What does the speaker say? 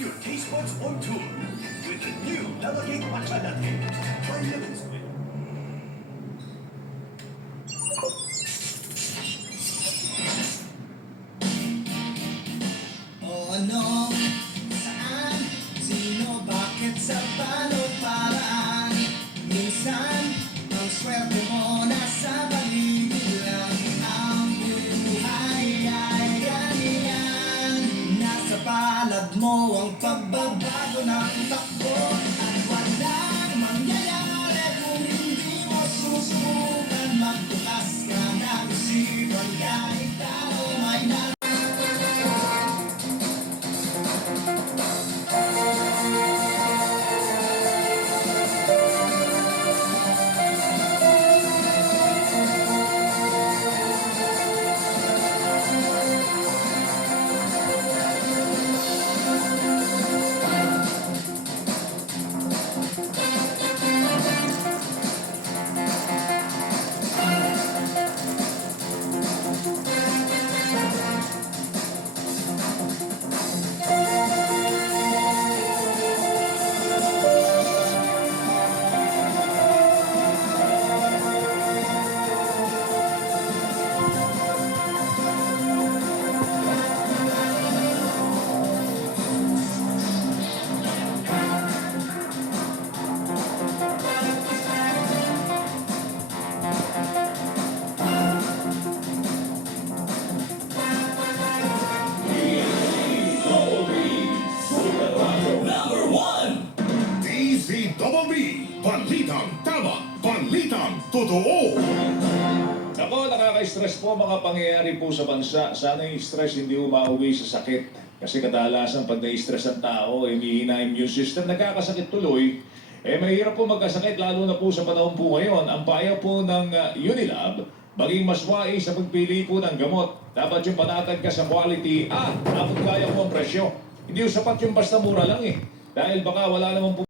Pure Taste Buds on Tour with the new Lalagay Matcha Latte by Lemon. O ano, saan, sino, bakit, sa paano, paraan. Minsan, ang swerte mo nasa paligid lang. Ang buhay ay ganyan. Nasa palad mo ang pagbabago ng takbo. At walang mangyayari kung hindi mo susubukan. Magbukas ka ng isipan kahit tao may na. DZBB, Balitang Tama, Balitang Totoo. Ako, nakaka-stress po mga pangyayari po sa bansa. Sana yung stress hindi umauwi sa sakit. Kasi kadalasan pag na-stress ang tao, humihina immune system, nagkakasakit tuloy. Mahirap po magkasakit, lalo na po sa panahon po ngayon. Ang payo po ng Unilab, maging mas wais sa pagpili po ng gamot. Dapat yung panatag ka sa quality, dapat kaya mo ang presyo. Hindi yung sapat yung basta mura lang eh. Dahil baka wala namang po